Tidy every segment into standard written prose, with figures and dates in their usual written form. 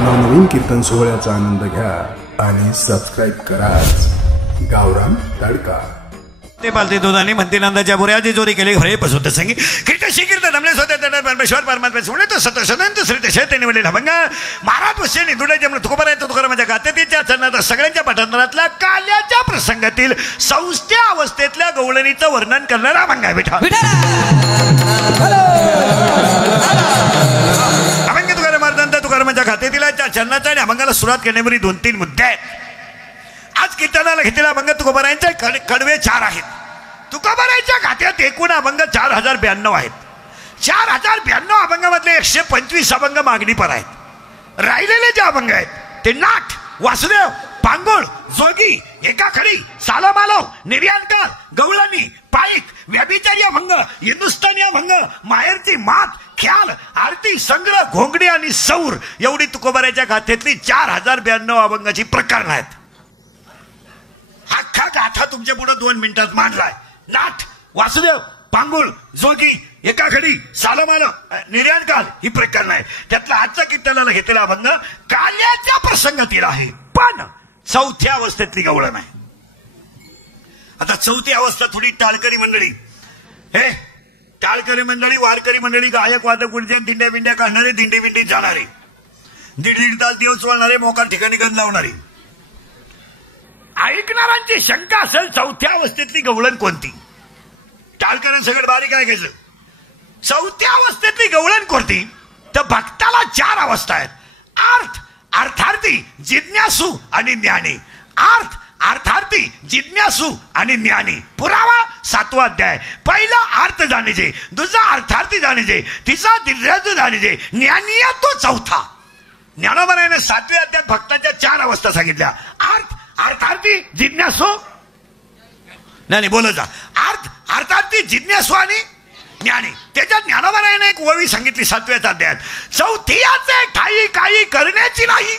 नवनवीन कीर्तन सोहळ्याचा आनंद घ्या आणि सबस्क्राईब करा गावरान तडका। ते पालते दोदानी म्हणते नंदाच्या बुऱ्याची चोरी केली घरे पसवत संगी कीर्तशी कीर्तन दमले स्वतः तडर परमेश्वर परमात्मा सोडले तो सत सदंत श्री शेत निवडले भंग महाराज वशेने दुडाच्या म्हणून तुकोबरा येतो तुकारामाच्या गात्यातीच्या चरणात सगळ्यांच्या पाठांतरातल्या काल्याच्या प्रसंगातील संस्था अवस्थेतल्या गवळणीचं वर्णन करणारा भंग आहे बेटा। अभंग तुकारामार्थ तुकारामाच्या गात्यातीला त्या चरणाचा आणि अभंगाला सुरुवात करण्यावरी 2-3 मुद्दे आहेत। आज कीर्तनाला घेतलेला अभंग तुकोबारायांचे कडवे 4 आहेत। तुकोबारायांच्या खात्यात एकूण अभंग 4092 आहेत। 4092 अभंगामधले 125 अभंग मागणीपर आहेत। राहिलेले जे अभंग आहेत ते नाट, वासुदेव, पांगोळ, जोगी, एकाखडी, सालामालव, निर्याणकार, गवळणी, पाईक, व्यभिचारी अभंग, हिंदुस्थानी अभंग, माहेरची मात, ख्याल, आरती, संग्रह, घोंगडी आणि सौर एवढी तुकोबाराच्या खात्यातली 4092 अभंगाची प्रकरण आहेत। अख्खा गाथा तुमच्या पुढे 2 मिनिटात मांडलाय। नाट, वासुदेव, पांगुळ, जोगी, एकाखडी, सालामालव, निर्याणकाल ही प्रकरण आहे। त्यातला आजचा कीर्तनाला घेतलेला अभंग काल्याच्या प्रसंगातील आहे, पण 4थ्या अवस्थेतली गवळण आहे। आता 4थी अवस्था थोडी टाळकरी मंडळी, हे टाळकरी मंडळी, वारकरी मंडळी, गायक वादक उडच्या दिंड्या बिंड्या काढणारे, दिंडी बिंडी जाणारे, दीड तास दिवस चालणारे, मोकाल ठिकाणी गंध लावणारे, ऐकणाऱ्यांची शंका असेल 4थ्या अवस्थेतली गवळण कोणती? टाळकऱ्यांसगळं बारीक आहे घ्यायचं। 4थ्या अवस्थेतली गवळण कोणती? तर भक्ताला 4 अवस्था आहेत, अर्थ, अर्थार्थी, जिज्ञासू आणि ज्ञानी। अर्थ, अर्थार्थी, जिज्ञासू आणि ज्ञानी। पुरावा 7वां अध्याय। पहिला अर्थ जाणीजे, दुसरा अर्थार्थी जाणीजे, तिसरा जिज्ञासू जाणीजे, ज्ञानी तो 4था। ज्ञानोबाने 7व्या अध्यायात भक्ताच्या 4 अवस्था सांगितल्या, अर्थ, अर्थार्थी, जिज्ञासू, नाही बोलत जा, अर्थ, अर्थार्थी, जिज्ञासू आणि ज्ञानी। त्याच्यात ज्ञानोबाने एक ओळी सांगितली 7व्या अध्यायात, 4थीयाचे ठाई काही करण्याची नाही।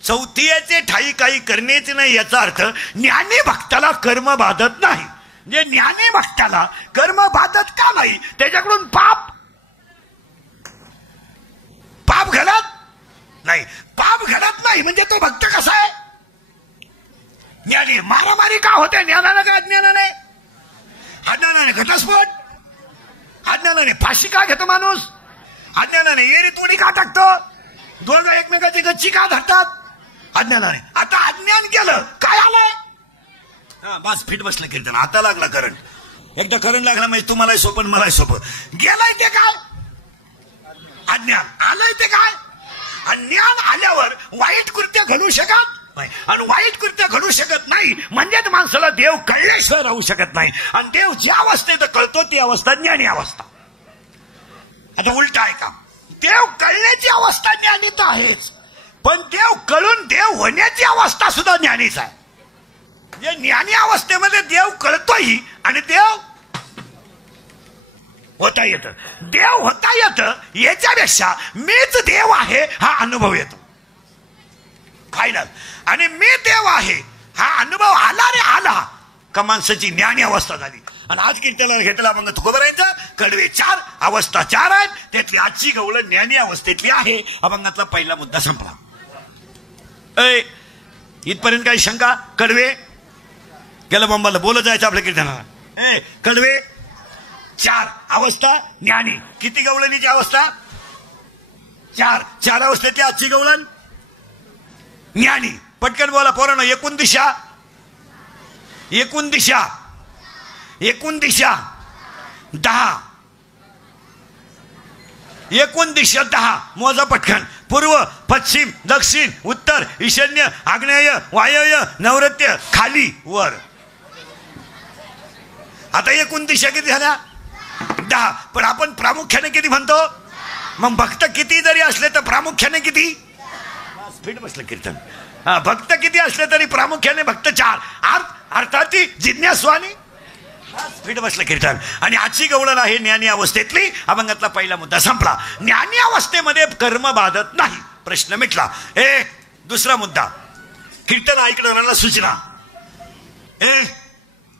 4थीयाचे ठाई काही करण्याची नाही याचा अर्थ ज्ञानी भक्ताला कर्म बाधत नाही। म्हणजे ज्ञानी भक्ताला कर्म बाधत का नाही? त्याच्याकडून पाप घडत नाही। पाप घडत नाही म्हणजे तो भक्त कसा आहे? ज्ञानी। मारामारी का होते? ज्ञानानं का अज्ञानाने? अज्ञानाने घटस्फोट, अज्ञानाने फाशी का घेतो माणूस, अज्ञानाने एरी तोडी का टाकतो, दोघं एकमेकाची गच्ची का धरतात, अज्ञानाने। आता अज्ञान केलं काय आलंय? बस फिट बसलं कीर्तन, आता लागला करंट। एकदा करंट लागला म्हणजे तुम्हालाही सोपं मलाही सोपं। गेलाय ते काय? अज्ञान। आलंय ते काय? अज्ञान आल्यावर वाईट कृत्य घडू शकत नाही, आणि वाईट कृत्य घडू शकत नाही म्हणजेच माणसाला देव कळल्याशिवाय राहू शकत नाही। आणि देव ज्या अवस्थेत कळतो ती अवस्था ज्ञानी अवस्था। आता उलट आहे का? देव कळण्याची अवस्था ज्ञानीच आहेच, पण देव कळून देव होण्याची अवस्था सुद्धा ज्ञानीच आहे। म्हणजे ज्ञानी अवस्थेमध्ये देव कळतोही आणि देव होता येतं। देव होता येतं याच्यापेक्षा मीच देव आहे हा अनुभव येतो फायनल। आणि मी देव आहे हा अनुभव आला रे आला का माणसाची ज्ञानी अवस्था झाली। आणि आज कीर्तनाला घेतला अभंग तुकोबारायांचा कडवे 4 अवस्था 4 आहेत, त्यातली आजची गवळण ज्ञानी अवस्थेतली आहे। अभंगातला पहिला मुद्दा संपला। इथपर्यंत काही शंका? कडवे गेलं बंबाला बोलत जायचं आपल्या कीर्तनाला। कडवे 4 अवस्था ज्ञानी। किती गवळणीची अवस्था? 4। 4 अवस्थेतली आजची गवळण ज्ञानी। पटकन बोला पोरांनो, एकूण दिशा 10, एकूण दिशा 10 मोजा पटकन। पूर्व, पश्चिम, दक्षिण, उत्तर, ईशान्य, आग्नेय, वायव्य, नैऋत्य, खाली, वर। आता एकूण दिशा किती झाल्या? 10। पण आपण प्रामुख्याने किती म्हणतो? मग भक्त किती जरी असले तर प्रामुख्याने किती? फिट बसलं कीर्तन। भक्त किती असले तरी प्रामुख्याने भक्त 4। अर्थ, अर्थार्थी, जिज्ञासू आणि फिट बसलं कीर्तन। आणि आजची गवळण आहे ज्ञानी अवस्थेतली। अभंगातला पहिला मुद्दा संपला। ज्ञानी अवस्थेमध्ये कर्म बाधत नाही, प्रश्न मिटला। दुसरा मुद्दा, कीर्तन ऐकणाऱ्यांना सूचना।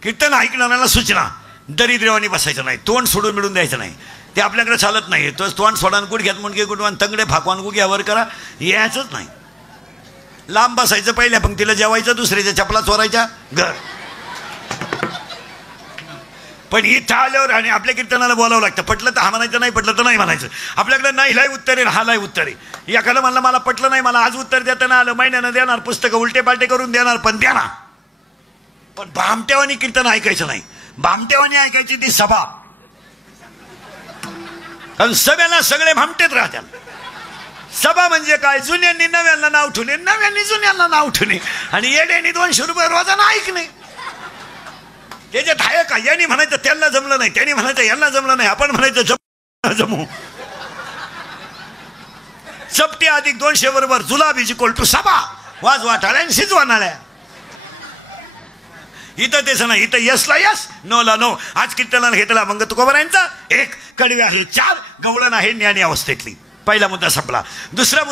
कीर्तन ऐकणाऱ्यांना सूचना, दरिद्रवानी बसायचं नाही, तोंड सोडून मिळून द्यायचं नाही। हे आपल्याकडे चालत नाही. तो तोंड सोडान गुडघ्यात मुंडके गुडवान तंगडे फाकवान गुग्यावर करा यायचंच नाही. लांब बसायचं पहिल्या पंक्तीला जेवायचं, दुसऱ्याच्या चपला चोरायच्या घर. पण इथं आल्यावर आणि आपल्या कीर्तनाला बोलावं लागतं. पटलं तर हा म्हणायचं, नाही पटलं तर नाही म्हणायचं. आपल्याकडे नाही लाय उत्तर आहे, हा लाय उत्तर आहे. एखादं म्हणलं मला पटलं नाही, मला आज उत्तर देताना आलं, महिन्यानं देणार, पुस्तकं उलटे पालटे करून देणार, पण देणार. पण भामट्यावानी कीर्तन ऐकायचं नाही. भामट्यावानी ऐकायची ती सभा. कारण सभेला सगळे भामटेत राहतात. सभा म्हणजे काय, जुन्यांनी नव्यांना नाव ठेवणे, नव्यांनी जुन्यांना नाव ठेवणे, आणि येड्यांनी 200 रुपये रोजानं ऐकणे. त्याच्यात आहे का, यांनी म्हणायचं त्यांना जमलं नाही, त्यांनी म्हणायचं यांना जमलं नाही, आपण म्हणायचं जमू. चपटी अधिक 200 बरोबर जुलाबी = सभा. वाजवा टाळ्या आणि शिजवा नाळ्या. इथं तेच नाही, इथं यसला यस, नोला नो. आज कीर्तनाला घेतला मग तुकोबारायांचा 1, कडवे आहे 4, गवळण आहे ज्ञानी अवस्थेतली. पहिला मुद्दा संपला. दुसरा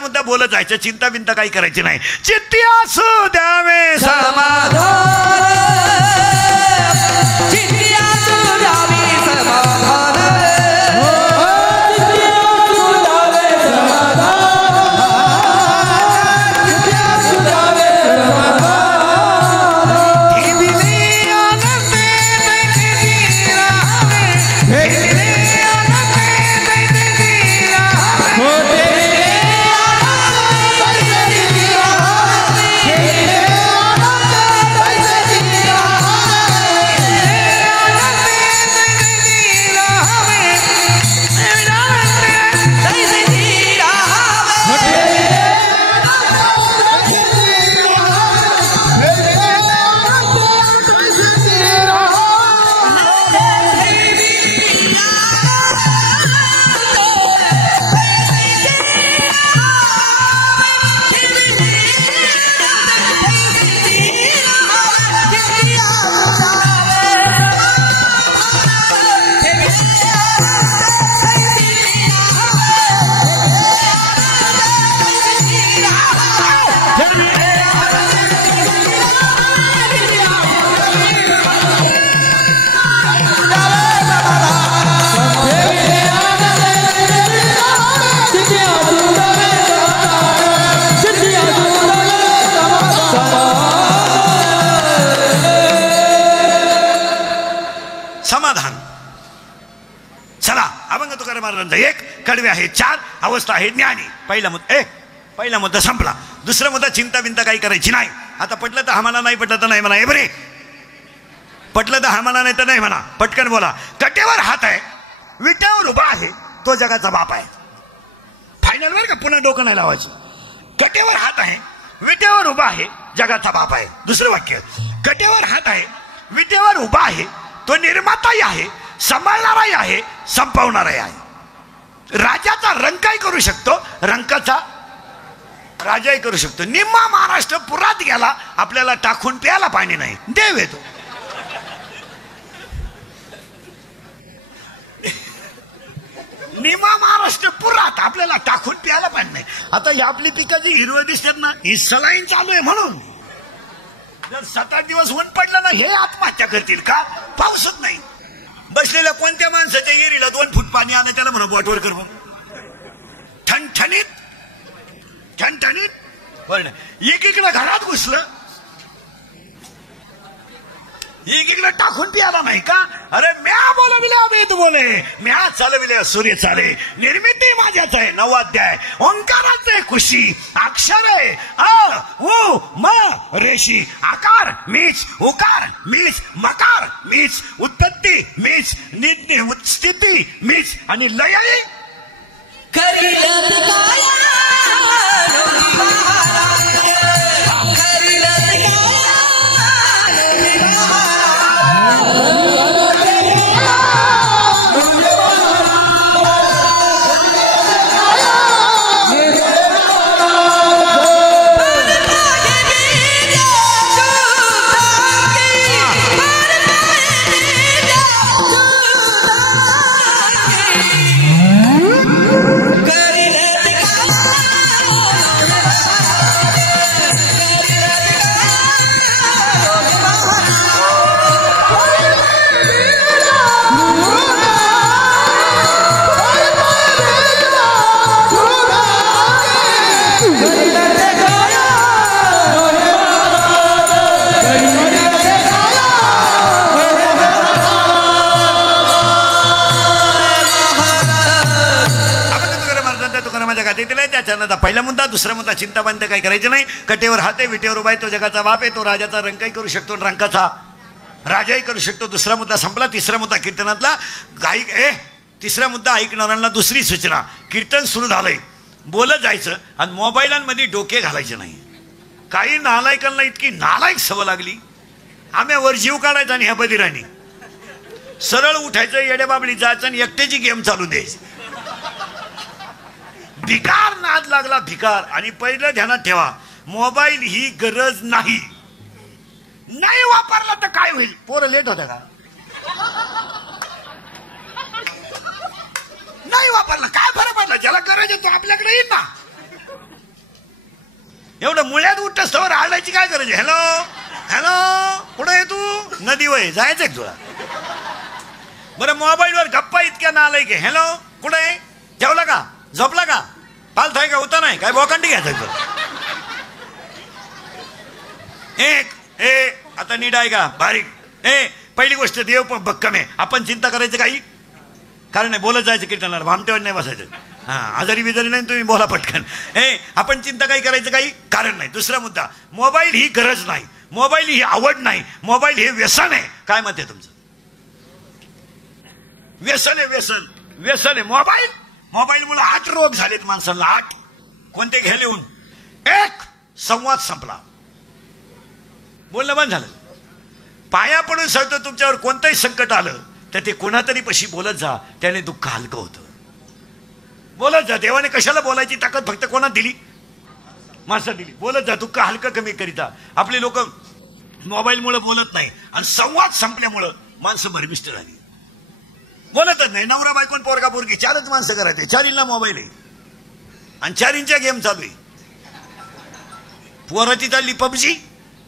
मुद्दा बोलत जायचं, चिंता बिंता काही करायची नाही. चित्ती असू द्यावे समाधान, चित्ती असू द्यावे समाधान, समाधान. चला, अभंग तुकाराम महाराजांचा 1, कडवे आहे 4, अवस्था आहे ज्ञानी. पहिला मुद्दा संपला. दुसरा मुद्दा चिंता बिंता काही करायची नाही. आता पटलं तर आम्हाला, नाही पटलं तर नाही म्हणा. बरे, पटलं तर आम्हाला, नाही तर नाही म्हणा. पटकन बोला. कटेवर हात आहे, विट्यावर उभा आहे, तो जगाचा बाप आहे. फायनल वर का, पुन्हा डोकं नाही लावायचं. कटेवर हात आहे, विट्यावर उभा आहे, जगाचा बाप आहे. दुसरं वाक्य, कटेवर हात आहे, विट्यावर उभा आहे, तो निर्माताही आहे, सांभाळणाराही आहे, संपवणाराही आहे. राजाचा रंकाही करू शकतो, रंकाचा राजाही करू शकतो. निम्मा महाराष्ट्र पुरात गेला, आपल्याला टाकून प्यायला पाणी नाही. देव येतो. निम्मा महाराष्ट्र पुरात, आपल्याला टाकून प्यायला पाणी नाही. आता ही आपली पिकं जी हिरवं दिसतात ना, ही सलाईन चालू आहे म्हणून. जर 7-8 दिवस ऊन पडलं ना, हे आत्महत्या करतील का? पाऊसच नाही. बसलेल्या कोणत्या माणसाच्या येरीला 2 फूट पाणी आणा, त्याला म्हणा बोटवर कर म्हणून. ठणठणीत एकीकडे घरात घुसलं, एकीकडे टाकून प्याला नाही का? अरे म्या बोलविल्या वेद बोले, म्या चालविल्या सूर्य चाले, निर्मिती माझ्याच आहे. 9 अध्याय. ओंकाराचे खुशी अक्षर आहे, अ उ म रेशी. आकार मीच, उकार मीच, मकार मीच, उत्पत्ती मीच, स्थिती मीच, आणि लय लक्षात येते नाही त्याच्यानंतर पहिला मुद्दा. दुसरा मुद्दा चिंताबंत काही करायचं नाही. कटेवर हात आहे, विटेवर उभा आहे, तो जगाचा बाप आहे, तो राजाचा रंकही करू शकतो, रंकाचा राजाही करू शकतो. दुसरा मुद्दा संपला. तिसरा मुद्दा कीर्तनातला गायक तिसरा मुद्दा ऐकणाऱ्यांना दुसरी सूचना. कीर्तन सुरू झालंय, बोलत जायचं आणि मोबाईलांमध्ये डोके घालायचे नाही. काही नालायकांना इतकी नालायक सवय लागली, आम्ही वर जीव काढायचा आणि ह्या बदिरांनी सरळ उठायचं, येडेबाबळी जायचं आणि एकट्याची गेम चालू द्यायची. भिकार नाद लागला, भिकार. आणि पहिलं ध्यानात ठेवा, मोबाईल ही गरज नाही. नाही वापरला तर काय होईल? पोरं लेट होतं का? नाही वापरला काय फरक पडला? ज्याला गरज आहे तो आपल्याकडे येईल ना. एवढं मुळ्यात उठतस तर आडायची काय गरज आहे? हॅलो हॅलो, कुठं आहे तू? नदी वय जायचंय तुला? बरं, मोबाईलवर गप्पा इतक्या नालायक आहे. हॅलो, कुठं आहे? जेवला का? झोपला का? पालथ आहे का? होता नाही काय? बोकांडी घ्यायचं तुला. आता नीट आहे का? बारीक. पहिली गोष्ट, देव पण भक्कम आहे. आपण चिंता करायचं काही कारण नाही. बोलत जायचं कीर्तनाला, भामटेवर नाही बसायचं. आजारी बिजारी नाही तुम्ही बोला पटकन. आपण चिंता काही करायचं काही कारण नाही. दुसरा मुद्दा, मोबाईल ही गरज नाही, मोबाईल ही आवड नाही, मोबाईल हे व्यसन आहे. काय मत आहे तुमचं? व्यसन आहे, व्यसन. व्यसन आहे मोबाईल. मोबाईलमुळे 8 रोग झालेत माणसाला. 8 कोणते घ्या लिहून? 1, संवाद संपला, बोलणं बंद झालं. पाया पडून सांगतो, तुमच्यावर कोणतंही संकट आलं तर ते कोणातरी पशी बोलत जा, त्याने दुःख हलकं होतं. बोलत जा. देवाने कशाला बोलायची ताकद फक्त कोणात दिली? माणसात दिली. बोलत जा, दुःख हलकं कमी करीता. आपले लोक मोबाईलमुळे बोलत नाही आणि संवाद संपल्यामुळं माणसं भरमिष्ट झाली, बोलतच नाही. नवरा बायकोन पोरगा पोरगी 4च माणसं करायचे, 4 मोबाईल आहे आणि 4 गेम चालू आहे. पोराची चालली पबजी,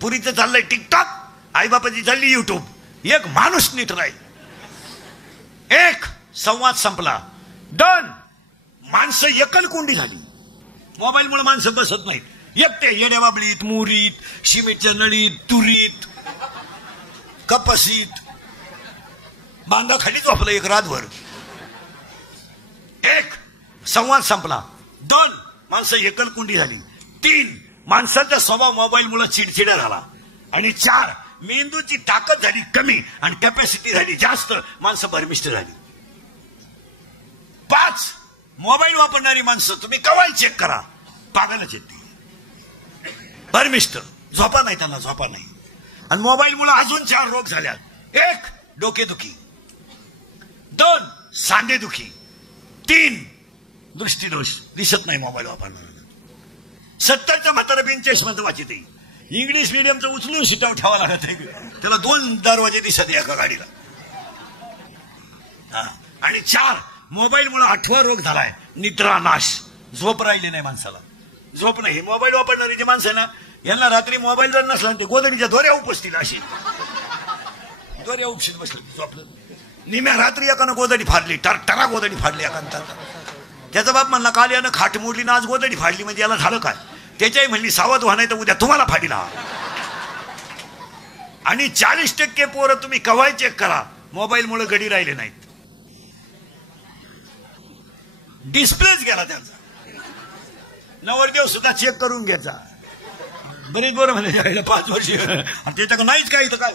पुरीचं चाललंय टिकटॉक, आईबापाची चालली युट्यूब. एक माणूस नीट राहील. 1, संवाद संपला. 2, माणसं एकलकोंडी झाली. मोबाईलमुळे माणसं बसत नाहीत, एकटे येड्याबाबळीत, मुरीत, शिमेटच्या नळीत, तुरीत, कपासीत, बांधा खाली झोपलं एक रातभर. 1, संवाद संपला. 2, माणसं एकलकोंडी झाली. 3, माणसाचा स्वभाव मोबाईलमुळे चिडचिडा झाला. आणि 4, मेंदूची ताकद झाली कमी आणि कॅपॅसिटी झाली जास्त, माणसं भरमिष्ट झाली. 5, मोबाईल वापरणारी माणसं तुम्ही कवाय चेक करा, पागलच येते, भरमिष्ट. झोपा नाही त्यांना, झोपा नाही. आणि मोबाईलमुळे अजून 4 रोग झाल्यात. 1, डोकेदुखी. 2, सांधेदुखी. 3, दृष्टीदोष, दिसत नाही मोबाईल वापरणार. 70च्या म्हातारा चष्माचं वाचित आहे. इंग्लिश मिडियमचं उचलून शिटाव ठेवा लागत आहे, त्याला 2 दरवाजे दिसत एका गाडीला. आणि 4, मोबाईलमुळे 8वा रोग झालाय, निद्रानाश. झोप राहिली नाही माणसाला, झोप नाही. मोबाईल वापरणारी जी माणसं आहे ना, यांना रात्री मोबाईल जर नसला ते गोदडीच्या दोऱ्या उपसतील, अशी दोऱ्या उपशीत बसले, झोपलं. निम्या रात्री एकानं गोदडी फाडली, टरा गोदडी फाडली एकांत. त्याचा बाप म्हणला, काल यानं खाट मोडली ना आज गोदडी फाडली, म्हणजे याला झालं काय? त्याच्याही म्हणली, सावध व्हा नाही तर उद्या तुम्हाला फाडीला. आणि 40% पोरं तुम्ही कवाय चेक करा, मोबाईलमुळे गडी राहिले नाहीत. डिस्प्लेच गेला त्यांचा. नवरदेव सुद्धा चेक करून घ्यायचा. बरेच बरं म्हणे 5 वर्ष त्याच्या नाहीच काय इथं काय.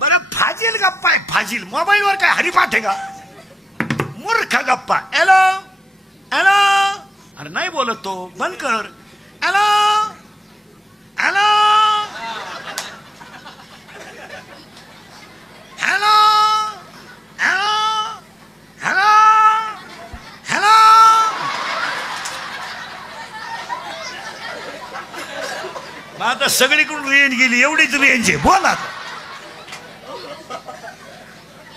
बरं, फाजील गप्पा आहे, फाजील. मोबाईलवर काय हरिपाठ आहे का? मूर्ख गप्पा. हॅलो हॅलो, अरे नाही बोलत तो, बंद कर. Hello hello hello hello hello hello. आता सगळीकडून रेंज गेली, एवढीच रेंज आहे, बोला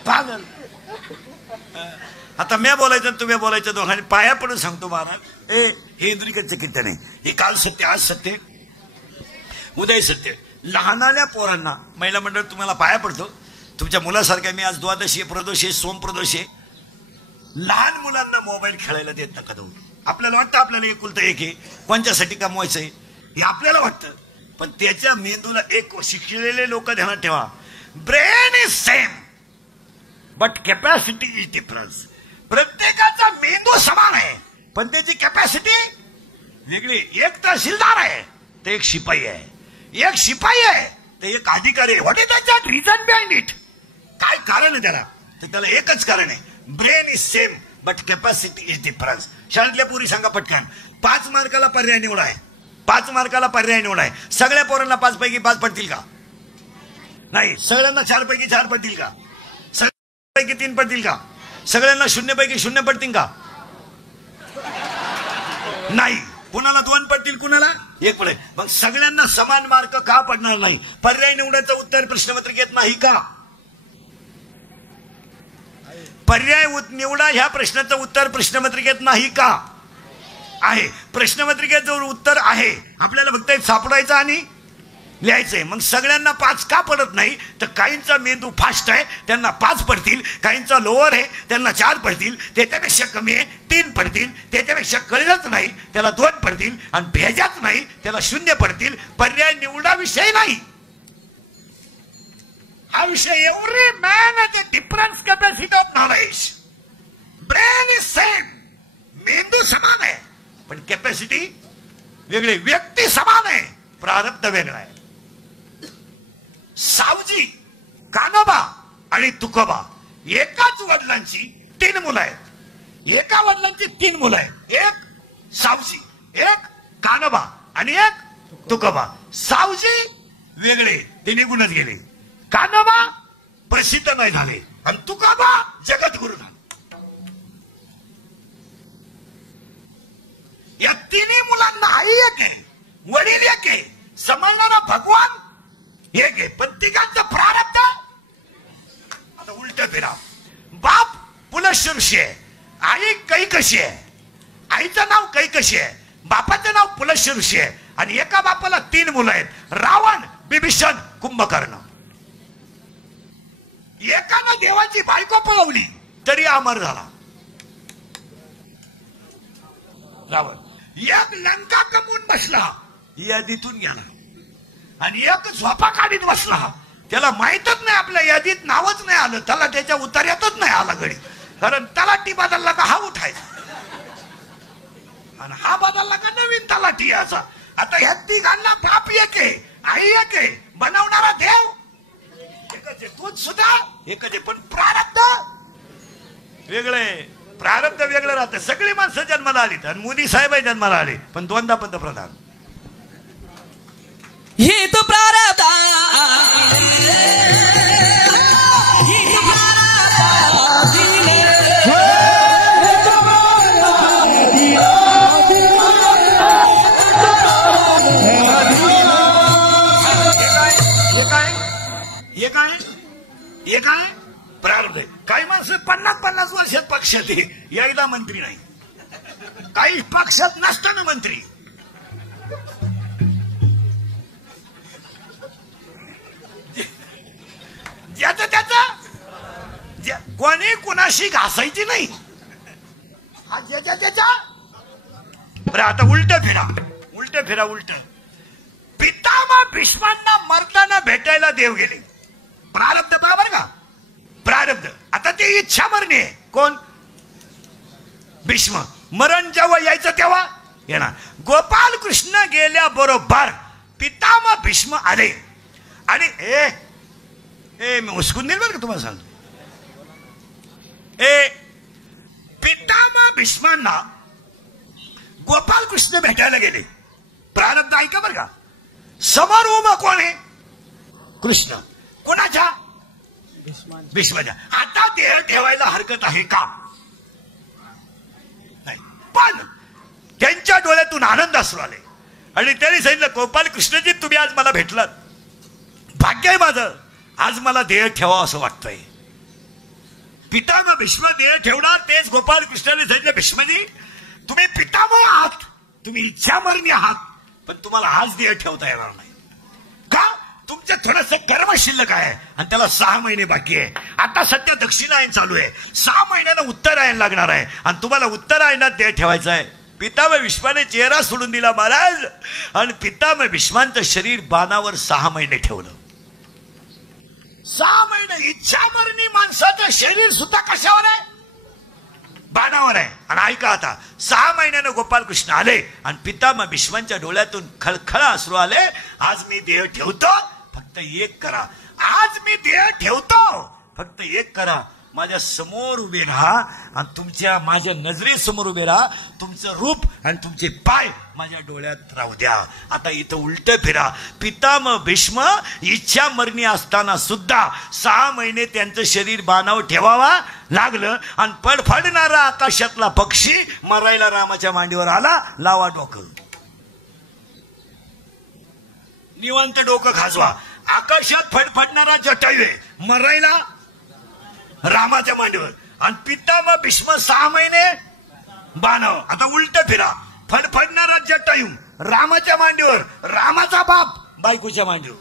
पागल. आता मी बोलायचं तुम्ही बोलायचं, दोघांनी पाया पडून सांगतो महाराज, हे इंद्रिकचं कीर्तन आहे. हे काल सत्य, आज सत्य, उद्या सत्य. लहानाल्या पोरांना महिला मंडळ तुम्हाला पाया पडतो. तुमच्या मुलासारख्या मी आज द्वादशी, प्रदोषे, सोमप्रदोषे. लहान मुलांना मोबाईल खेळायला देत नका देऊ. आपल्याला वाटतं आपल्याला एकुलतं एक आहे, कोणत्यासाठी कमवायचंय हे आपल्याला वाटतं, पण त्याच्या मेंदूला एक शिकलेले लोक ध्यानात ठेवा, brain is same but capacity is difference. प्रत्येकाचा मेंदू समान आहे पण त्याची कॅपॅसिटी वेगळी. एक तहसीलदार आहे तर एक शिपाई आहे, एक शिपाई आहे तर एक अधिकारी आहे. What is that reason behind it? काय कारण आहे त्याला? तर त्याला एकच कारण आहे, brain is same but capacity is difference. शाळेतल्या पोरी सांगा पटकन, 5 मार्काला पर्याय निवड आहे, 5 मार्काला पर्याय निवड आहे. सगळ्या पोरांना 5 पैकी 5 पडतील का? नाही. सगळ्यांना 4 पैकी 4 पडतील का? सगळ्यांपैकी 3 पडतील का? सगळ्यांना 0 पैकी 0 पडतील का? नाही. कुणाला 2 पडतील, कुणाला 1 पडेल. मग सगळ्यांना समान मार्क का पडणार नाही? पर्याय निवडायचं उत्तर प्रश्नपत्रिकेत नाही का? पर्याय निवडा ह्या प्रश्नाचं उत्तर प्रश्नपत्रिकेत नाही का? आहे. प्रश्नपत्रिकेत जो उत्तर आहे आपल्याला फक्त सापडायचं आणि लिहायचंय. मग सगळ्यांना 5 का पडत नाही? तर काहींचा मेंदू फास्ट आहे त्यांना 5 पडतील, काहींचा लोअर आहे त्यांना 4 पडतील, त्याच्यापेक्षा कमी आहे 3 पडतील, त्याच्यापेक्षा कळलंच नाही त्याला 2 पडतील, आणि भेजाच नाही त्याला 0 पडतील. पर्याय निवडा विषय नाही हा विषय. Every man has a difference capacity of knowledge. Brain is same, मेंदू समान आहे पण कॅपॅसिटी वेगळी. व्यक्ती समान आहे, प्रारब्ध वेगळा आहे. सावजी, कानोबा आणि तुकोबा एकाच वडिलांची 3 मुलं आहेत. एका वडिलांची 3 मुलं आहेत. एक सावजी, एक कानोबा आणि एक तुकोबा. सावजी वेगळे, ते निघूनच गेले. कानोबा प्रसिद्ध नाही झाले आणि तुकोबा जगद्गुरु झाले. या 3 मुलांना आई एक आहे, वडील एक आहे, सांभाळणारा भगवान एक आहे, पण तिघांचं प्रारब्ध. आता उलट फिरा. बाप पुलशऋषी आहे, आई कैकशी आहे. आईचं नाव कैकशी आहे, बापाचं नाव पुलशऋषी आहे. आणि एका बापाला 3 मुलं आहेत, रावण, बिभीषण, कुंभकर्ण. एकानं देवाची बायको पळवली तरी अमर झाला रावण. एक लंका कमवून बसला यादीतून गेला, आणि एक झोपा काढीत बसला त्याला माहितच नाही आपल्या यादीत नावच नाही आलं, त्याला त्याच्या उतार्यातच नाही आला गडी. कारण तलाठी बदलला का हा उठायचा आणि हा बदलला का नवीन तलाठी याचा. आता ह्या तिघांना बाप एक आहे, आई एक आहे, बनवणारा देव एकच आहे, तूच सुद्धा एकच आहे, पण प्रारब्ध वेगळे. प्रारब्ध वेगळं राहतं. सगळी माणसं जन्माला आलीत आणि मोदी साहेब जन्माला आले पण 2दा पंतप्रधान. हे तो प्रारब्ध हे काय प्रारब्ध आहे. काही माणसं 50-50 वर्षात पक्षात एकदा मंत्री नाही, काही पक्षात नसताना मंत्री. ज्याचं त्याचा कोणी कुणाशी घासायची नाही. हा ज्याच्या त्याच्या. बरं आता उलट फिरा, उलट फिरा, उलट. पितामह भीष्मांना मरताना भेटायला देव गेले. प्रारब्ध बरोबर का? प्रारब्ध. आता ते इच्छा मरणी आहे. कोण? भीष्म. मरण जेव्हा यायचं तेव्हा येणार. गोपाल कृष्ण गेल्या बरोबर पितामह भीष्म आले आणि मी उस्कून देईल बरं का तुम्हाला सांगतो. पितामह भीष्मांना गोपाल कृष्ण भेटायला गेले. प्रारब्ध ऐका बरं का. समोर उभा कोण आहे? कृष्ण. कोणाच्या? भीष्माच्या. आता देह ठेवायला हरकत आहे का? नाही. पण त्यांच्या डोळ्यातून आनंद असू आले आणि त्यांनी सांगितलं गोपाल कृष्णजी तुम्ही आज मला भेटलात, भाग्य आहे माझं, आज मला देह ठेवा असं वाटतंय. पितामह भीष्म देह ठेवणार. तेच गोपाल कृष्णाने सांगितलं भीष्मजी तुम्ही पितामह आहात, तुम्ही इच्छामरणी आहात, पण तुम्हाला आज देह ठेवता येणार नाही. का? तुमचं थोडंसं कर्म शिल्लक आहे आणि त्याला 6 महिने बाकी आहे. आता सध्या दक्षिणायन चालू आहे, 6 महिन्यानं उत्तरायण लागणार आहे आणि तुम्हाला उत्तरायणात देह ठेवायचा आहे. पितामह भीष्माने चेहरा सोडून दिला महाराज आणि पितामह भीष्मांचं शरीर बाणावर 6 महिने ठेवलं. 6 महिने इच्छामरणी माणसाचं शरीर सुद्धा कशावर आहे? बाणावर आहे. आणि ऐका आता 6 महिन्यानं गोपालकृष्ण आले आणि पितामह भीष्मांच्या डोळ्यातून खळखळ अश्रू आले. आज मी देह ठेवतो, फक्त एक करा. आज मी देह ठेवतो, फक्त एक करा. माझ्या समोर उभे राहा आणि तुमच्या माझ्या नजरेसमोर उभे राहा. तुमचं रूप आणि तुमचे पाय माझ्या डोळ्यात राहू द्या. आता इथं उलट फिरा. पितामह भीष्म इच्छा मरणी असताना सुद्धा 6 महिने त्यांचं शरीर बाणावर ठेवावा लागलं आणि फडफडणारा आकाशातला पक्षी मरायला रामाच्या मांडीवर आला. लावा डोकं, निवांत डोकं खाजवा. आकाशात फडफडणारा जटायू मरायला रामाच्या मांडीवर आणि पितामह भीष्म 6 महिने बाणव. आता उलट फिरा. फडफडणारा जटायू रामाच्या मांडीवर, रामाचा बाप बायकोच्या मांडीवर.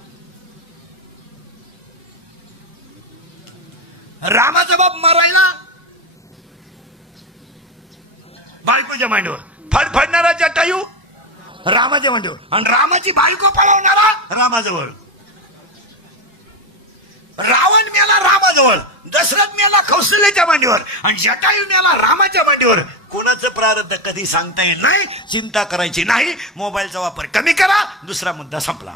रामाचा बाप मरायला बायकोच्या मांडीवर. फडफडणारा जटायू रामाच्या मांडीवर आणि रामाची बायको पळवणारा रामाजवळ. रावण मेला रामाजवळ, दशरथ मेला कौशल्याच्या मांडीवर आणि जटायू मेला रामाच्या मांडीवर. कोणाचं प्रारब्ध कधी सांगता येत नाही. चिंता करायची नाही. मोबाईलचा वापर कमी करा. दुसरा मुद्दा संपला.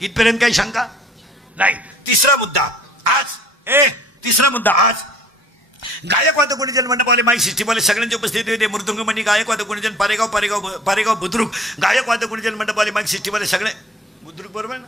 इथपर्यंत काही शंका नाही. तिसरा मुद्दा आज गायकवाद गुणजन मंडपवाले माईक सिस्टीमवाले सगळ्यांची उपस्थिती होते. मृदुंगमणी गायकवाद गुणजन पारेगाव बुद्रुक गायकवाद गुणजन मंडपवाले माईक सिस्टीमवाले सगळे बुद्रुक बरोबर ना.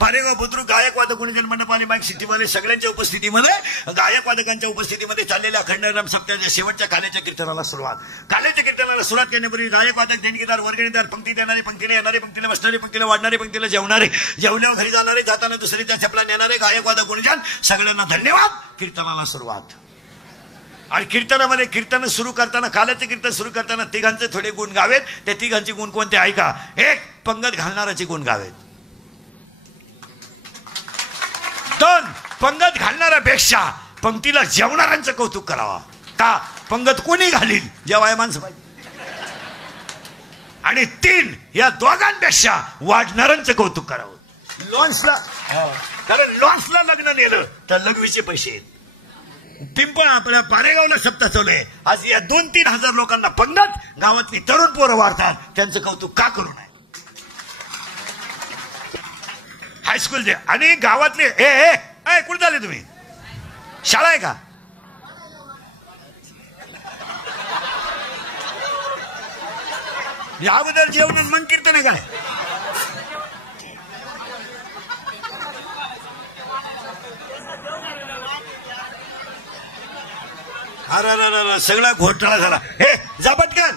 पारेगाव बुद्रुक गायकवाद गुणजन मंडपवाले माईक सिस्टीमवाले सगळ्यांच्या उपस्थितीमध्ये गायकवादकांच्या उपस्थितीमध्ये चाललेल्या अखंड राम सप्ताहाच्या शेवटच्या काल्याच्या कीर्तनाला सुरुवात. काल्याच्या कीर्तनाला सुरुवात करण्यापूर्वी गायकवादक, देणगीदार, वर्गणीदार, पंक्ती देणारे, पंक्तीने येणारे, पंक्तीला बसणारे, पंक्तीला वाढणारे, पंक्तीला जेवणारे, जेवल्यावर घरी जाणारे, जाताना दुसरीच्या चपला नेणारे गायकवादक गुणजन सगळ्यांना धन्यवाद. कीर्तनाला सुरुवात. आणि कीर्तनामध्ये कीर्तन सुरू करताना, काल्याचे कीर्तन सुरू करताना तिघांचे थोडे गुण गावेत. त्या तिघांचे गुण कोणते ऐका. एक, पंगत घालणाराचे गुण गावेत. 2, पंगत घालणाऱ्यापेक्षा पंक्तीला जेवणाऱ्यांचं कौतुक करावा. का? पंगत कोणी घालील? जेवाय माणसं पाहिजे. आणि 3, या दोघांपेक्षा वाढणाऱ्यांचं कौतुक करावं. लॉन्सला, कारण लॉन्सला लग्न नेलं तर लघवीचे पैसे आहेत. पिंपळ आपल्या पारेगावला सप्ताह चालू. आज या 2-3 हजार लोकांना पंगत, गावातली तरुण पोरं वाढतात. त्यांचं कौतुक का करू नये? हायस्कूल दे. आणि गावातले कुठे झाले तुम्ही? शाळा आहे का? या अगोदर जेवण मग कीर्तन आहे काय? अरे सगळा घोटाळा झाला. हे जा पटकन.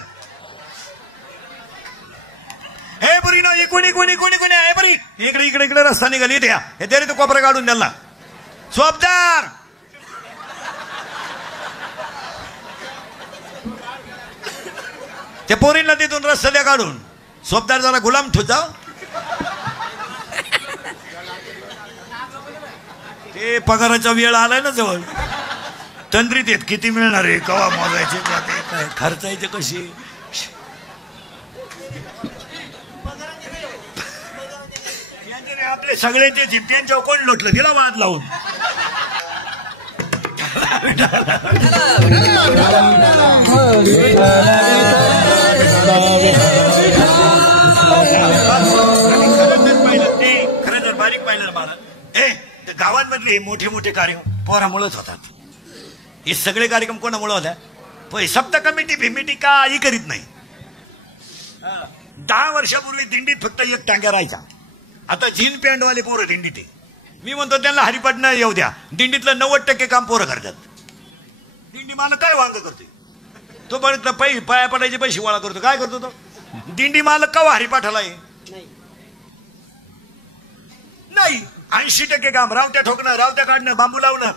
हे बरी ना, कोणी आहे बरी. इकडे रस्ता निघाली द्या. हे तरी तो कोपरा काढून द्याला. सोबदार ते पोरींना तिथून रस्ता द्या काढून. सोबदार जरा गुलाम ठुजा. ते पगाराचा वेळ आलाय ना जवळ. तंद्रीत येत किती मिळणार आहे, कवा मोजायचे, काय खर्चायचे कशी. आपले सगळ्यांचे जिप्त्यांच्या कोण लोटलं तिला वाद लावून. खरं तर बारीक पाहिलं मला. गावांमधले मोठे मोठे कार्यक्रम पोरामुळेच होतात. हे सगळे कार्यक्रम कोणामुळे होत्या? सप्ताह कमिटी भिमिटी काही करीत नाही. 10 वर्षापूर्वी दिंडीत फक्त एक टांग्या राहायचा. आता जीन पॅन्टवाले पोरं दिंडीत. मी म्हणतो त्यांना हरिपाठनं येऊ द्या. दिंडीतलं 90% काम पोरं करतात. दिंडी मालक काय वांग करतोय? तो पण पाया पडायचे पैसे गोळा करतो. काय करतो तो दिंडी मालक? का हरिपाठाला नाही. 80% काम रावत्या ठोकणं, रावत्या काढणं, बांबू लावणं,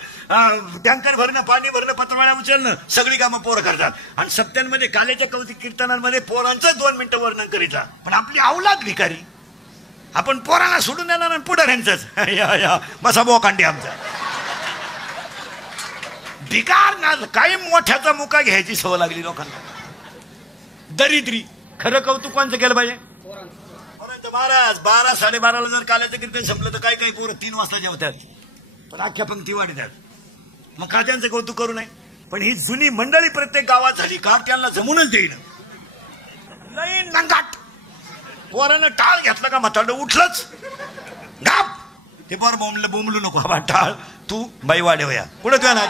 टँकर भरणं, पाणी भरणं, पत्रवाळ्या उचलणं, सगळी कामं पोरं करतात. आणि सप्त्यांमध्ये काल्याच्या कौतिक कीर्तनांमध्ये पोरांचं 2 मिनिटं वर्णन करीता. पण आपली अवलाद भिकारी. आपण पोराला सोडून देणार आणि पुढे यांचंच बसा बोकांडी आमचा भिकार ना. काही मोठ्याचा मुका घ्यायची सवय लागली लोकांना. दरिद्री. खरं कौतुक कोणचं केलं पाहिजे? महाराज 12-12:30 जर काल्याचं कीर्तन संपलं तर काही काही पोरं 3 वाजता जेवतात. पण अख्ख्या पंक्ती वाढतात. मग का त्यांचं कौतुक करू नये? पण ही जुनी मंडळी प्रत्येक गावात झाली का त्यांना जमूनच देईन. लई नंगाट पोरानं टाळ घेतलं का म्हातारं उठलंच गाप. ते पोर बोंबलू नको बाबा टाळ तू बाई वाढवया पुढे तुझ्या नाही.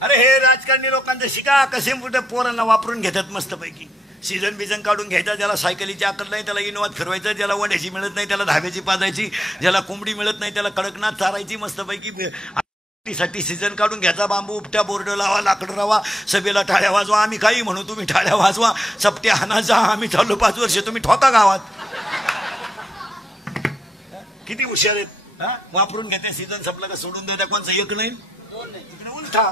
अरे हे राजकारणी लोकांचं शिका कसे कुठे पोरांना वापरून घेतात मस्तपैकी. सीझन बिझन काढून घ्यायचा, ज्याला सायकलीची अक्कल नाही त्याला इनोवात फिरवायचं, ज्याला वड्याची मिळत नाही त्याला धाब्याची पाजायची, ज्याला कोंबडी मिळत नाही त्याला कडकनाथ चारायची मस्तपैकी साठी सीझन काढून घ्यायचा. बांबू उपट्या बोर्ड लावा लाकडं रावा सभेला टाळ्या वाजवा. आम्ही काही म्हणू तुम्ही टाळ्या वाजवा. सपट्या हाना जा आम्ही चाललो 5 वर्ष तुम्ही ठोका गावात. किती हुशार आहेत. वापरून घेते सीझन संपला का सोडून देत्या. कोणचं एक नाही उलटा.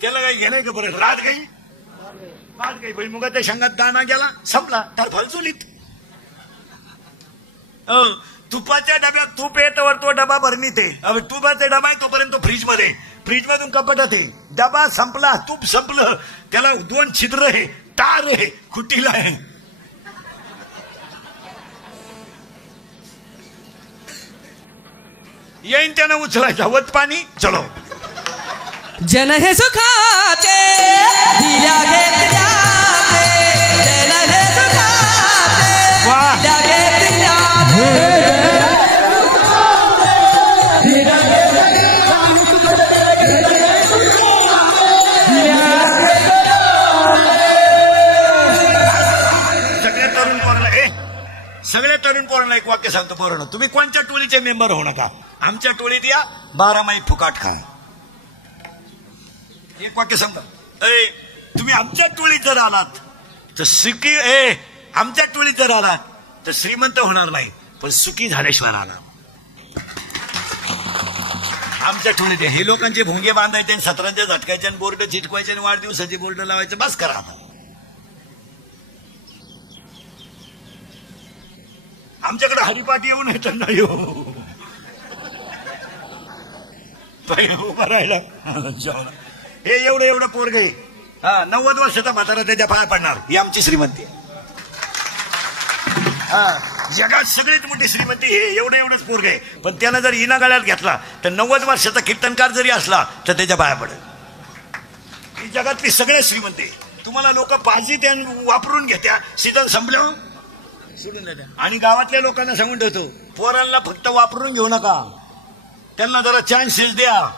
त्याला काही गेलंय का बरं. रात काही भुईमुगाच्या शेंगात दाना गेला संपला तर फलचुलीत. तुपाच्या डब्यात तूप येतवर तो डबा भरणीत आहे. तुपाचा डबा आहे तोपर्यंत फ्रीज मध्ये, फ्रीज मधून कपाटात आहे. डबा संपला तूप संपलं त्याला 2 छिद्र आहे, तार आहे, खुटीला आहे. येईन त्यानं उचलायचा वत पाणी चलो. जन हे सुखाचे दिल्या घेतल्याचे, जन हे सुखाचे दिल्या सगळ्या तरुण पोरांना एक वाक्य सांगतो. पोरांनो तुम्ही कोणत्या टोळीचे मेंबर होऊ नका. आमच्या टोळीत या 12 माही फुकाट खा. एक वाक्य सांगा. तुम्ही आमच्या टोळीत जर आलात तर सुखी आमच्या टोळीत जर आलात तर श्रीमंत होणार नाही पण सुखी झाल्याशिवाय आला. आमच्या टोळीत हे लोकांचे भोंगे बांधायचे आणि 17च्या झटकायचे आणि बोर्ड चिटकवायचे आणि वाढदिवसाचे बोर्ड लावायचे बस करा. आमच्याकडे हरिपाठ येऊन येतात ना येऊ पहिले उभं राहिला. हे एवढं पोरग आहे 90 वर्षाचा म्हातारा त्याच्या पाया पडणार. ही आमची श्रीमंती. जगात सगळीत मोठी श्रीमंती हे एवढंच पोरग आहे. पण त्यानं जर इना गाड्यात घेतला तर 90 वर्षाचा कीर्तनकार जरी असला तर त्याच्या पाया पडेल. ही जगातली सगळ्यात श्रीमंती. तुम्हाला लोक पाहिजे त्या वापरून घेत्या सीझन संपल्यावर सोडून देत्या. आणि गावातल्या लोकांना सांगून ठेवतो पोरांना फक्त वापरून घेऊ नका, त्यांना जरा चान्सेस द्या.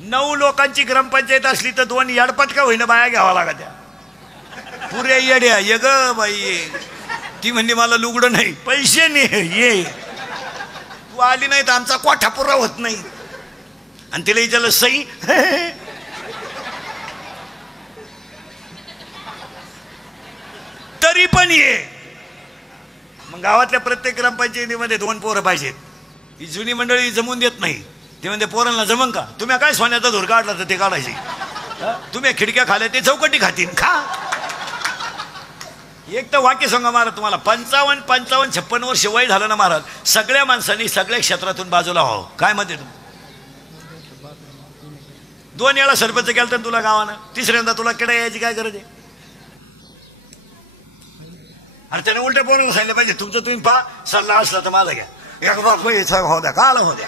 9 लोकांची ग्रामपंचायत असली तर 2 याडपट का होईना बाया घ्यावा लागत्या. पुऱ्या येड्या ये ग बाई. ती म्हणजे मला लुगडं नाही पैसे नाही ये तू आली नाही तर आमचा कोठा पुरा होत नाही. आणि तिला विचारलं सई तरी पण ये. मग गावातल्या प्रत्येक ग्रामपंचायतीमध्ये 2 पोरं पाहिजेत. ही जुनी मंडळी जमून देत नाही. ते म्हणते पोरांना जमन का. तुम्ही काय सोन्याचा धूर काढला तर ते काढायचे. तुम्ही खिडक्या खाल्या ते चौकटी खातील खा. एक तर वाक्य सांगा महाराज तुम्हाला 55, 56 वर्ष वय झालं ना महाराज. सगळ्या माणसांनी सगळ्या क्षेत्रातून बाजूला व्हावं. काय म्हणते तू. 2 वेळा सरपंच केलं तर तुला गावानं, तिसऱ्यांदा तुला केडा यायची काय गरज आहे. अरे त्याने उलट्या पोरांना सांगितलं पाहिजे तुमचं तुम्ही पहा सल्ला असला तर माझा घ्या. एकदा हो द्या का आला हो द्या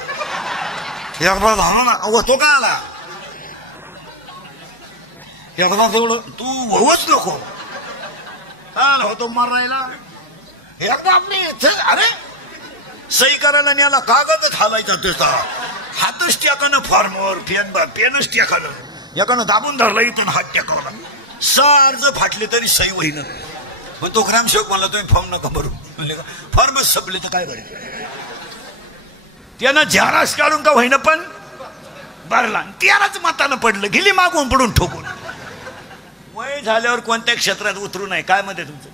एकदा झाला ना तो का आला एकदा तेवढं तू होऊच नको आला होतो मारायला. एकदा आपली अरे सही करायला न्याला कागदच हालायचा त्याचा हातच टाकानं फॉर्मवर पेनच टाकानं एकानं दाबून धरला इथून हात टाकावला 6 अर्ज फाटले तरी सही होईन. पण तो ग्रामसेवक म्हणला तुम्ही फॉर्म नका भरू. फॉर्मच संपले तर काय करेल. त्यानं जारास काढून का होईना पण भरला. त्यालाच मतानं पडलं गेली मागून पडून ठोकून. वय झाल्यावर कोणत्या क्षेत्रात उतरू नये. काय मध्ये तुमचं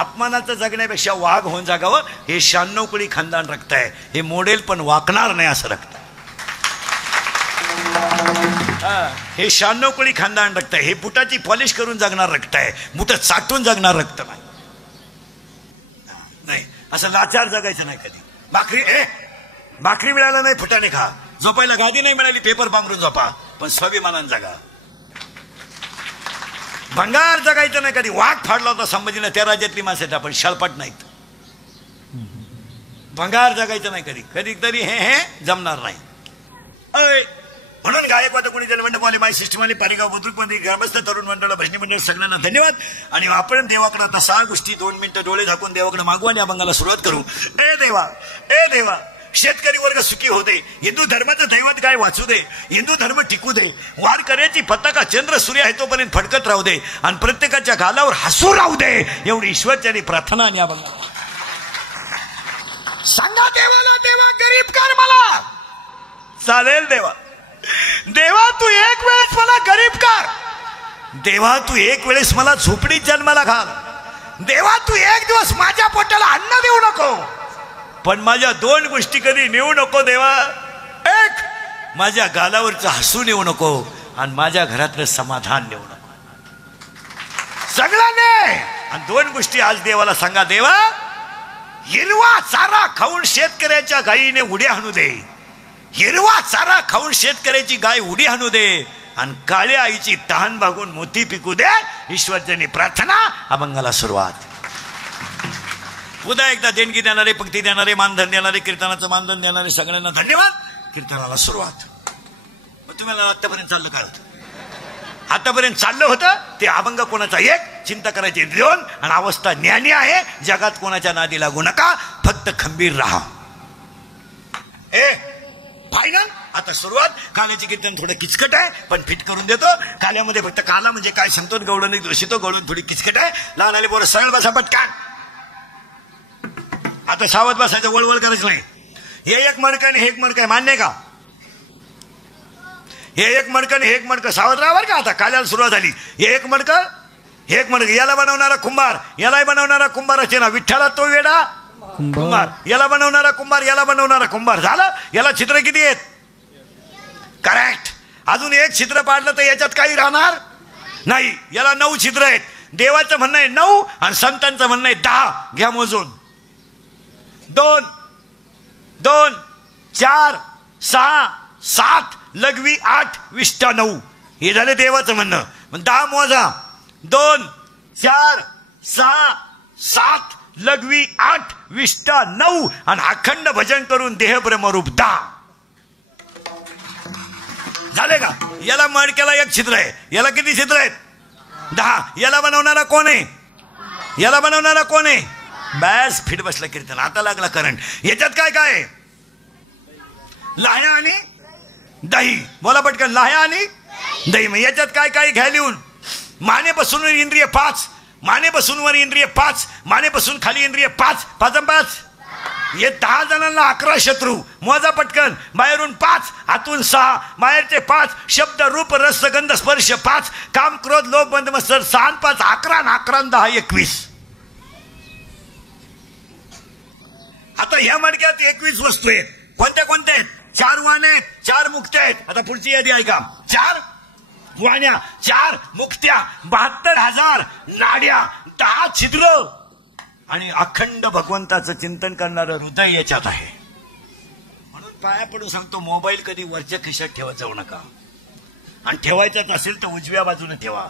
अपमानाचं जगण्यापेक्षा वाघ होऊन जागावं. हे 96 कुळी खानदान रक्त आहे. हे मोडेल पण वाकणार नाही असं रक्त. हे 96 कुळी खानदान रक्त आहे. हे बुटाची पॉलिश करून जगणार रक्त आहे. बुट चाटून जगणार रक्त नाही. असं लाचार जगायचं नाही कधी. भाकरी मिळाला नाही फुटाने खा. झोपायला गादी नाही मिळाली पेपर पांघरून झोपा पण स्वाभिमानानं जगा. भंगार जगायचं नाही. कधी वाघ फाडला होता संभाजीनं, त्या राज्यातली माणसं आपण शाळपाट नाहीत. भंगार जगायचं नाही कधी. कधीतरी हे जमणार नाही. म्हणून गायकवाद कोणी जनमंडळ बोले माय सिस्टम पारिगाव बुद्रुक मध्ये ग्रामस्थ तरुण मंडळ भजनी मंडळ सगळ्यांना धन्यवाद. आणि आपण देवाकडे आता 6 गोष्टी 2 मिनिटं डोळे झाकून देवाकडे मागू आणि अभंगाला सुरुवात करू. ए देवा शेतकरी वर्ग सुखी होते, हिंदू धर्माचं दैवत गाय वाचू दे, हिंदू धर्म टिकू दे, वार करायची पताका चंद्र सूर्य आहे तोपर्यंत फडकत राहू दे आणि प्रत्येकाच्या गालावर हसू राहू दे, एवढी ईश्वरच्यानी प्रार्थना. आणि अभंग सांगा देवाला, देवा गरीब कर मला. चालेल देवा. देवा तू एक वेळेस मला गरीब कर. देवा तू एक वेळेस मला झोपडीत जन्माला घाल. देवा तू एक दिवस माझ्या पोटाला अन्न देऊ नको, पण माझ्या 2 गोष्टी कधी नेऊ नको देवा. एक, माझ्या गालावरचं हसू नेऊ नको आणि माझ्या घरातलं समाधान नेऊ नको. सगळं ने. आणि 2 गोष्टी आज देवाला सांगा. देवा हिरवा चारा खाऊन शेतकऱ्याच्या गायीने उड्या हाणू दे. हिरवा चारा खाऊन शेतकऱ्याची गाय उडी हाणू दे आणि काळ्या आईची तहान भागून मोती पिकू दे. ईश्वरजनी प्रार्थना. अभंगाला सुरुवात. पुन्हा एकदा देणगी देणारे, पंक्ती देणारे, मानधन देणारे, कीर्तनाचं मानधन देणारे सगळ्यांना धन्यवाद. कीर्तनाला सुरुवात. मग तुम्हाला आतापर्यंत चाललं काय होतं? आतापर्यंत चाललं होतं ते अभंग कोणाचा एक, चिंता करायची 2 आणि अवस्था ज्ञानी आहे. जगात कोणाच्या नादी लागू नका, फक्त खंबीर राहा. फायनल. आता सुरुवात. काल्याचे कीर्तन थोडं किचकट आहे पण फिट करून देतो. काल्यामध्ये फक्त काला म्हणजे काय सांगतो, गवळण एक दोषितो, गवळून थोडी किचकट आहे. लहान आले पोरं सरळ बसा पटकन. आता सावध बसायचं, वळवळ करायचं नाही. हे एक मडकं आणि हे एक मडकं आहे, मान्य आहे का? हे एक मडकं आणि हे एक मडकं. सावध राहा बरं का. आता काल्याला सुरुवात झाली. हे एक मडकं, हे एक मडकं. याला बनवणारा कुंभार, यालाही बनवणारा कुंभाराचे ना. विठ्ठला तो वेडा कुंभार. याला बनवणारा कुंभार, याला बनवणारा कुंभार. झालं. याला छिद्र किती आहेत? करेक्ट. अजून एक छिद्र पाडलं तर याच्यात काही राहणार नाही. याला 9 छिद्र आहेत. देवाचं म्हणणं आहे 9 आणि संतांचं म्हणणं आहे 10. घ्या मोजून. 2 2 4 6 7 लघवी 8 विष्ठा 9. हे झाले देवाचं म्हणणं. 10 मोजा. 2 4 6 7 लघवी 8 विष्ठा 9 आणि अखंड भजन करून देह ब्रह्मरूप 10 झाले का? याला मडक्याला 1 छिद्र आहे. याला किती छिद्र आहेत? 10. याला बनवणारा कोण आहे? याला बनवणारा कोण आहे? बॅस फिट बसला कीर्तन. आता लागला करंट. याच्यात काय काय आहे? लाह्या आणि दही. बोला पटकन. लाह्या आणि दही. मग याच्यात काय काय घ्या लिहून. माने बसून इंद्रिय 5, माने बसून वर इंद्रिय 5, माने बसून खाली इंद्रिय 5. 5 आणि 5 हे 10 जणांना 11 शत्रू. मोजा पटकन. बाहेरून 5, आतून 6, बाहेरचे 5, शब्द रूप रस गंध स्पर्श 5, काम क्रोध लोभ बंध मत्सर 6 आणि 5 11 आणि 11 आणि 10 21. आता ह्या मडक्यात 21 वस्तू आहेत. कोणत्या कोणत्या आहेत? 4 वाणे आहेत, 4 मुक्त्या आहेत. आता पुढची यादी ऐका. 4 वाण्या, 4 मुक्त्या, 72,000 नाड्या, 10 छिद्र आणि अखंड भगवंताचं चिंतन करणारं हृदय याच्यात आहे. म्हणून पाया पडून सांगतो, मोबाईल कधी वरच्या खिशात ठेवत जाऊ नका. आणि ठेवायचाच असेल तर उजव्या बाजूने ठेवा.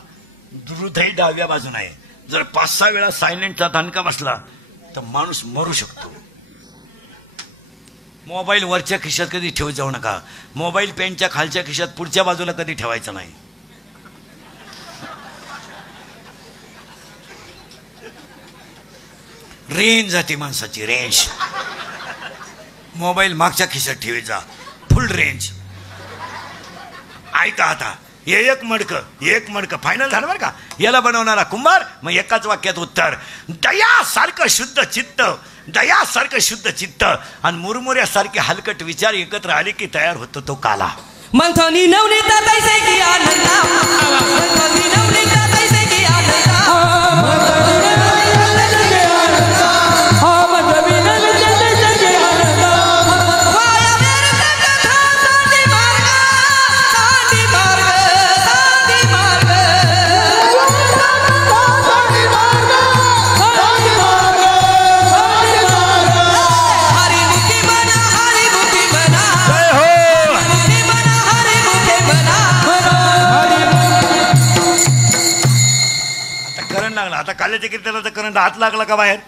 हृदय डाव्या बाजूने आहे. जर 5-6 वेळा सायलेंटचा दणका बसला तर माणूस मरू शकतो. मोबाईल वरच्या खिशात कधी ठेवत जाऊ नका. मोबाईल पेनच्या खालच्या खिशात पुढच्या बाजूला कधी ठेवायचा नाही. रेंज जाते माणसाची, रेंज. मोबाईल मागच्या खिशात ठेवायचा, फुल रेंज. ऐका आता. हे एक मडकं फायनल झालं बरं का. याला बनवणारा कुंभार. मग एकाच वाक्यात उत्तर. दयासारखं शुद्ध चित्त, दयासारखं शुद्ध चित्त आणि मुरमुऱ्यासारखे हलकट विचार एकत्र आले की तयार होतो तो काला. मंथनी नवनीता तैसे की आनंदा, मंथनी नवनीता तैसे की आनंदा. आता काल्याच्या कीर्तनाचा करंट हात लागला का बाहेर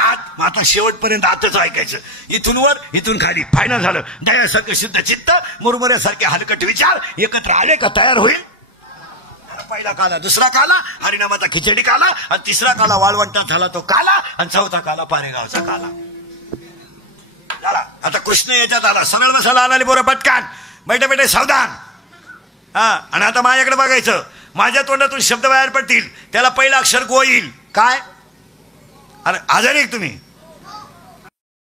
आत आता शेवटपर्यंत आतच ऐकायचं इथून वर इथून खाली फायनल झालं दयासारखं शुद्ध चित्त मुरमुऱ्यासारखे हलकट विचार एकत्र आले का तयार होईल पहिला काला दुसरा काला हरिनामाचा खिचडी काला आणि तिसरा काला वाळवंटात झाला तो काला आणि चौथा काला पारेगावचा काला झाला आता कृष्ण याच्यात आला सरळ मसाला आला बोरा पटकान बैठे बैठे सावधान हा आणि आता माझ्याकडे बघायचं माझ्या तोंडातून शब्द बाहेर पडतील त्याला पहिला अक्षर गो येईल काय अरे आजारी तुम्ही